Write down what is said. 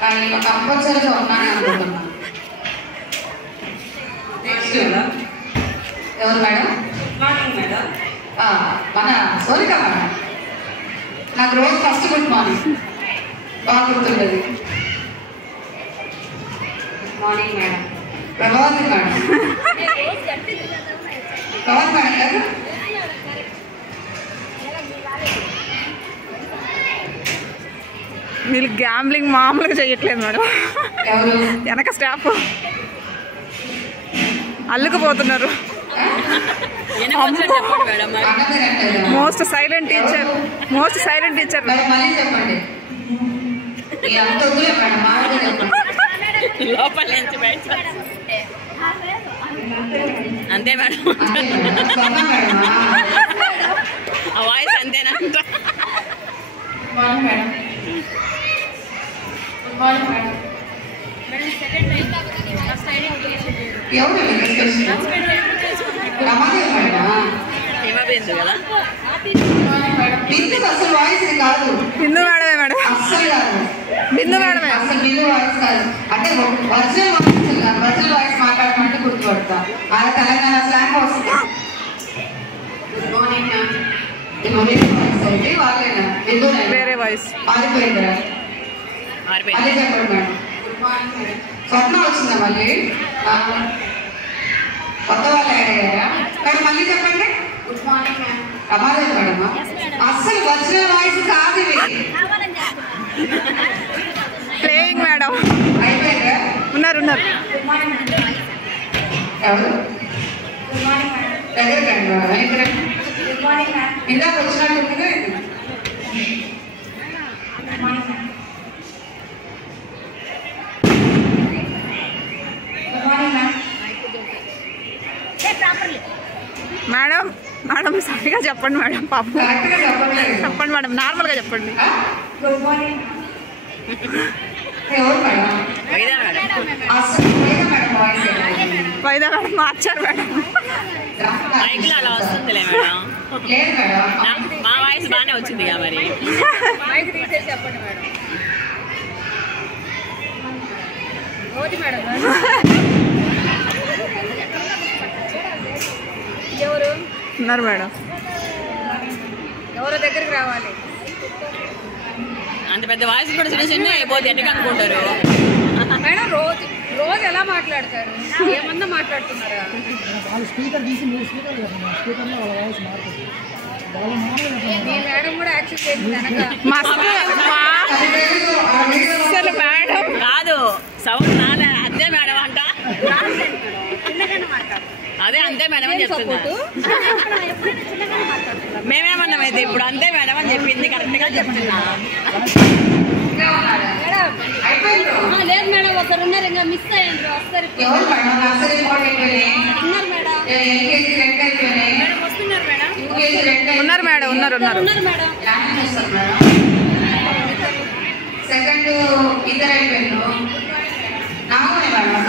కానీ కంపల్సరీగా ఉన్నాను అనుకుంటున్నాను. నెక్స్ట్ ఎవరు మేడం? Morning madam. మన సోనిక మేడం. నాకు రోజు ఫస్ట్ గుడ్ మార్నింగ్ బాగా గుర్తుండేది. Good morning madam. Prabhavathi madam. Prabhavathi madam కదా? వీళ్ళు గ్యాంబ్లింగ్ మామూలుగా చేయట్లేదు మేడం. ఎవరు? వెనక స్టాఫ్ అల్లుకుపోతున్నారు. Most silent teacher, most silent teacher. మళ్ళీ చెప్పండి. లోపల నుంచి బయట అంతే మేడం. ఆ వాయిస్ అంతేనా? హిమబిందు కదా? అసలు వాయిస్ కాదు. బిందు మేడమే మేడం. అస్సలు కాదు. బిందు మేడమే. అసలు బిందు వాయిస్ కాదు. అంటే ఒరిజినల్ వాయిస్ మాట్లాడమంటే గుర్తుపడతా. అలా తెలంగాణ స్లాంగ్ వస్తుంది. గుడ్ మార్నింగ్ వాళ్ళేనా? బిందు వేరే వాయిస్ మారిపోయిందా? మళ్ళీ చెప్పండి madam. Good morning madam. Swapna వచ్చిందా మళ్ళీ? కొత్త వాళ్ళు యాడ్ అయ్యారా మేడం? మళ్ళీ చెప్పండి. Good morning madam. రమాదేవి మేడమా? అస్సలు ఒరిజినల్ వాయిస్ కాదు ఇది. Playing madam. అయిపోయిందా? ఉన్నారు ఉన్నారు. ఎవరు? దగ్గర రండి మేడం. ఇక్కడ ఇందాక వచ్చినట్టుందిగా ఇది. మేడం మేడం సరిగా చెప్పండి మేడం. పాపం కరెక్ట్గా చెప్పట్లేదు. చెప్పండి మేడం, నార్మల్గా చెప్పండి. Good morning. ఎవరు మేడం? వైదా మేడం. అసలు లేదా మేడం వాయిస్? వైదా మేడం మార్చారు మేడం. మైక్లో అలా వస్తుందిలే మేడం. లేదు మేడం. మా వాయిస్ బాగానే వచ్చిందిగా మరి. మైక్ తీసేసి చెప్పండి మేడం. రోజు మేడం. ఎవరు ఉన్నారు మేడం. ఎవరో దగ్గరికి రావాలి. అంత పెద్ద వాయిస్ కూడా చిన్న చిన్న అయిపోతే ఎట్లా అనుకుంటారు మేడం? రోజు రోజు ఎలా మాట్లాడతారు? ఏమన్నా మాట్లాడుతున్నారా? మీ మేడం కూడా యాక్షన్ చేసింది అనగా అసలు మేడం కాదు, సౌండ్ రాలే. అంతే మేడం అంట. అదే అంతే మేడం అని చెప్తున్నా. మేమేమన్నామైతే ఇప్పుడు అంతే మేడం అని చెప్పింది. కరెక్ట్ గా చెప్తున్నా. లేదు మేడం, ఒకరు ఉన్నారు ఇంకా మిస్ అయ్యారు. వస్తారు ఎవరు మేడం? నర్సరీ ఉన్నారు మేడం. ఎల్కేజీ 2 అయిపోయినాయి. వస్తున్నారు మేడం. యూకేజీ 2 ఉన్నారు మేడం. ఉన్నారు ఉన్నారు. ఉన్నారు మేడం. సెకండ్ 2 అయిపోయినారు. నాగోనే మేడం.